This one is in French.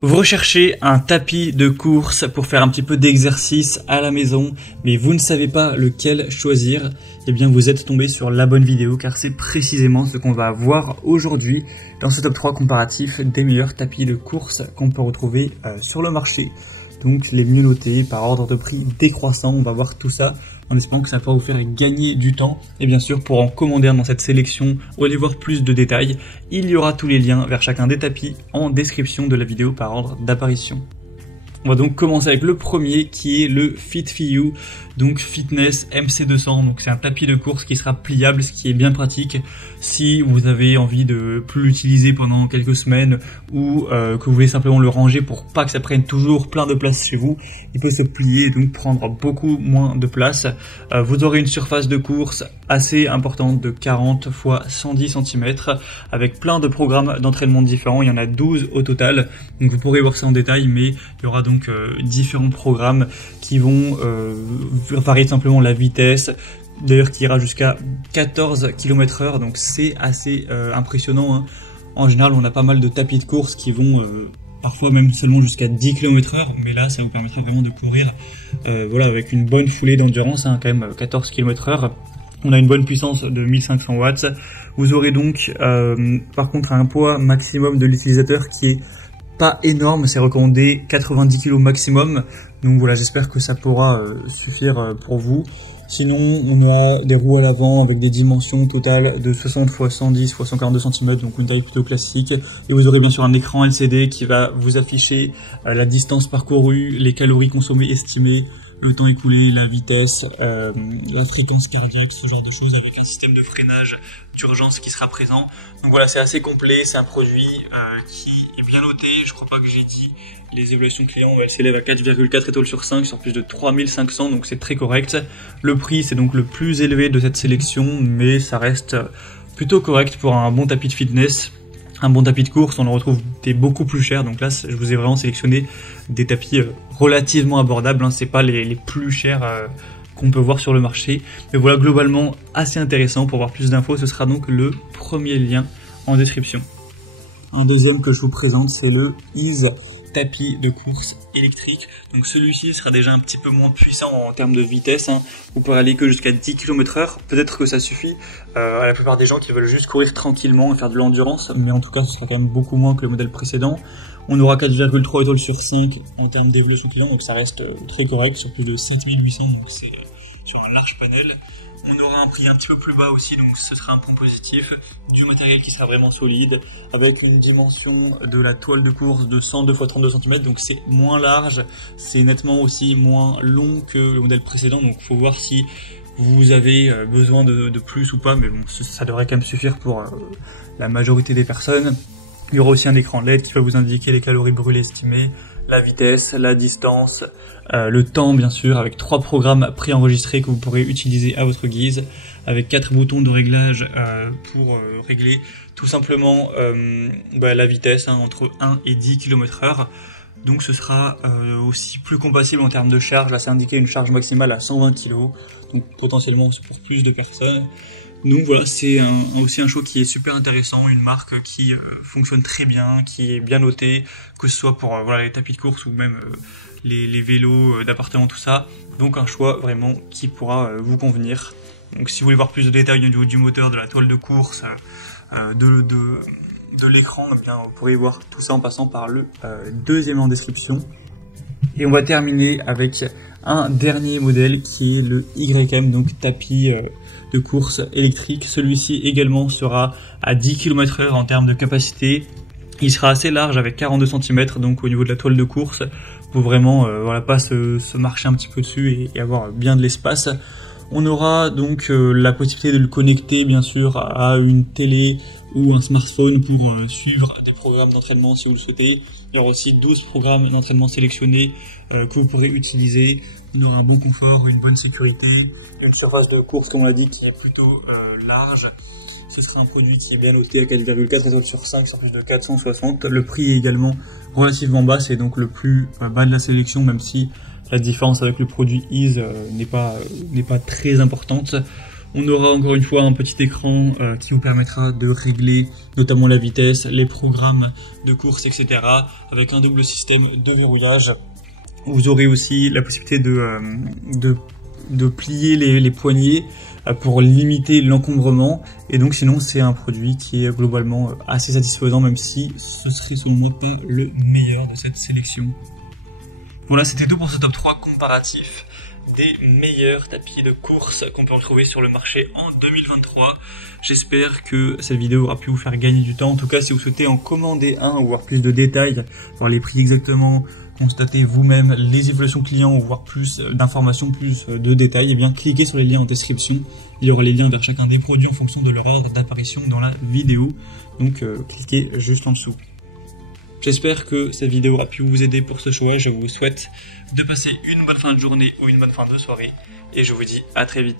Vous recherchez un tapis de course pour faire un petit peu d'exercice à la maison, mais vous ne savez pas lequel choisir, eh bien vous êtes tombé sur la bonne vidéo car c'est précisément ce qu'on va voir aujourd'hui dans ce top 3 comparatif des meilleurs tapis de course qu'on peut retrouver sur le marché. Donc les mieux notés par ordre de prix décroissant, on va voir tout ça en espérant que ça pourra vous faire gagner du temps. Et bien sûr, pour en commander un dans cette sélection ou aller voir plus de détails, il y aura tous les liens vers chacun des tapis en description de la vidéo par ordre d'apparition. On va donc commencer avec le premier qui est le Fit4U, donc Fitness MC200. Donc c'est un tapis de course qui sera pliable, ce qui est bien pratique si vous avez envie de plus l'utiliser pendant quelques semaines ou que vous voulez simplement le ranger pour pas que ça prenne toujours plein de place chez vous. Il peut se plier et donc prendre beaucoup moins de place. Vous aurez une surface de course assez importante de 40 x 110 cm avec plein de programmes d'entraînement différents. Il y en a 12 au total, donc vous pourrez voir ça en détail, mais il y aura donc différents programmes qui vont varier simplement la vitesse, d'ailleurs qui ira jusqu'à 14 km/h, donc c'est assez impressionnant, hein. En général on a pas mal de tapis de course qui vont parfois même seulement jusqu'à 10 km/h, mais là ça vous permettra vraiment de courir voilà, avec une bonne foulée d'endurance, hein, quand même 14 km/h. On a une bonne puissance de 1500 watts. Vous aurez donc par contre un poids maximum de l'utilisateur qui est pas énorme, c'est recommandé 90 kg maximum. Donc voilà, j'espère que ça pourra suffire pour vous. Sinon, on a des roues à l'avant avec des dimensions totales de 60 x 110 x 142 cm, donc une taille plutôt classique. Et vous aurez bien sûr un écran LCD qui va vous afficher la distance parcourue, les calories consommées estimées, le temps écoulé, la vitesse, la fréquence cardiaque, ce genre de choses, avec un système de freinage d'urgence qui sera présent. Donc voilà, c'est assez complet, c'est un produit qui est bien noté. Je crois pas que j'ai dit les évaluations clients, elles s'élèvent à 4,4 étoiles sur 5 sur plus de 3500, donc c'est très correct. Le prix, c'est donc le plus élevé de cette sélection, mais ça reste plutôt correct pour un bon tapis de fitness. Un bon tapis de course, on en retrouve des beaucoup plus chers, donc là je vous ai vraiment sélectionné des tapis relativement abordables, hein. C'est pas les plus chers qu'on peut voir sur le marché, mais voilà, globalement assez intéressant. Pour voir plus d'infos, ce sera donc le premier lien en description. Un deuxième que je vous présente, c'est le Ease tapis de course électrique. Donc celui-ci sera déjà un petit peu moins puissant en termes de vitesse, hein. Vous pourrez aller que jusqu'à 10 km/h, peut-être que ça suffit à la plupart des gens qui veulent juste courir tranquillement et faire de l'endurance, mais en tout cas ce sera quand même beaucoup moins que le modèle précédent. On aura 4,3 étoiles sur 5 en termes d'évolution client, donc ça reste très correct, sur plus de 5800, donc c'est sur un large panel. On aura un prix un petit peu plus bas aussi, donc ce sera un point positif. Du matériel qui sera vraiment solide, avec une dimension de la toile de course de 102 x 32 cm, donc c'est moins large, c'est nettement aussi moins long que le modèle précédent, donc il faut voir si vous avez besoin de plus ou pas, mais bon, ça devrait quand même suffire pour la majorité des personnes. Il y aura aussi un écran LED qui va vous indiquer les calories brûlées estimées, la vitesse, la distance, le temps bien sûr, avec 3 programmes préenregistrés que vous pourrez utiliser à votre guise, avec 4 boutons de réglage pour régler tout simplement la vitesse, hein, entre 1 et 10 km/h. Donc ce sera aussi plus compatible en termes de charge. Là c'est indiqué une charge maximale à 120 kg, donc potentiellement c'est pour plus de personnes. Donc voilà, c'est aussi un choix qui est super intéressant, une marque qui fonctionne très bien, qui est bien notée, que ce soit pour voilà, les tapis de course ou même les vélos d'appartement, tout ça. Donc un choix vraiment qui pourra vous convenir. Donc si vous voulez voir plus de détails au niveau du moteur, de la toile de course, de l'écran, eh bien vous pourrez voir tout ça en passant par le deuxième en description. Et on va terminer avec un dernier modèle qui est le YM, donc tapis de course électrique. Celui-ci également sera à 10 km/h en termes de capacité. Il sera assez large avec 42 cm, donc au niveau de la toile de course, pour vraiment voilà, pas se marcher un petit peu dessus et avoir bien de l'espace. On aura donc la possibilité de le connecter bien sûr à une télé ou un smartphone pour suivre des programmes d'entraînement si vous le souhaitez. Il y aura aussi 12 programmes d'entraînement sélectionnés que vous pourrez utiliser. On aura un bon confort, une bonne sécurité, une surface de course comme on l'a dit qui est plutôt large. Ce sera un produit qui est bien noté à 4,4 étoiles sur 5 sur plus de 460. Le prix est également relativement bas, c'est donc le plus bas de la sélection, même si la différence avec le produit Ease n'est pas très importante. On aura encore une fois un petit écran qui vous permettra de régler notamment la vitesse, les programmes de course, etc. avec un double système de verrouillage. Vous aurez aussi la possibilité de plier les poignées pour limiter l'encombrement. Et donc sinon c'est un produit qui est globalement assez satisfaisant, même si ce serait selon moi pas le meilleur de cette sélection. Voilà, c'était tout pour ce top 3 comparatif des meilleurs tapis de course qu'on peut retrouver sur le marché en 2023. J'espère que cette vidéo aura pu vous faire gagner du temps. En tout cas, si vous souhaitez en commander un ou voir plus de détails, voir les prix exactement, constater vous-même les évaluations clients ou voir plus d'informations, plus de détails, et bien cliquez sur les liens en description. Il y aura les liens vers chacun des produits en fonction de leur ordre d'apparition dans la vidéo. Donc cliquez juste en dessous. J'espère que cette vidéo aura pu vous aider pour ce choix. Je vous souhaite de passer une bonne fin de journée ou une bonne fin de soirée. Et je vous dis à très vite.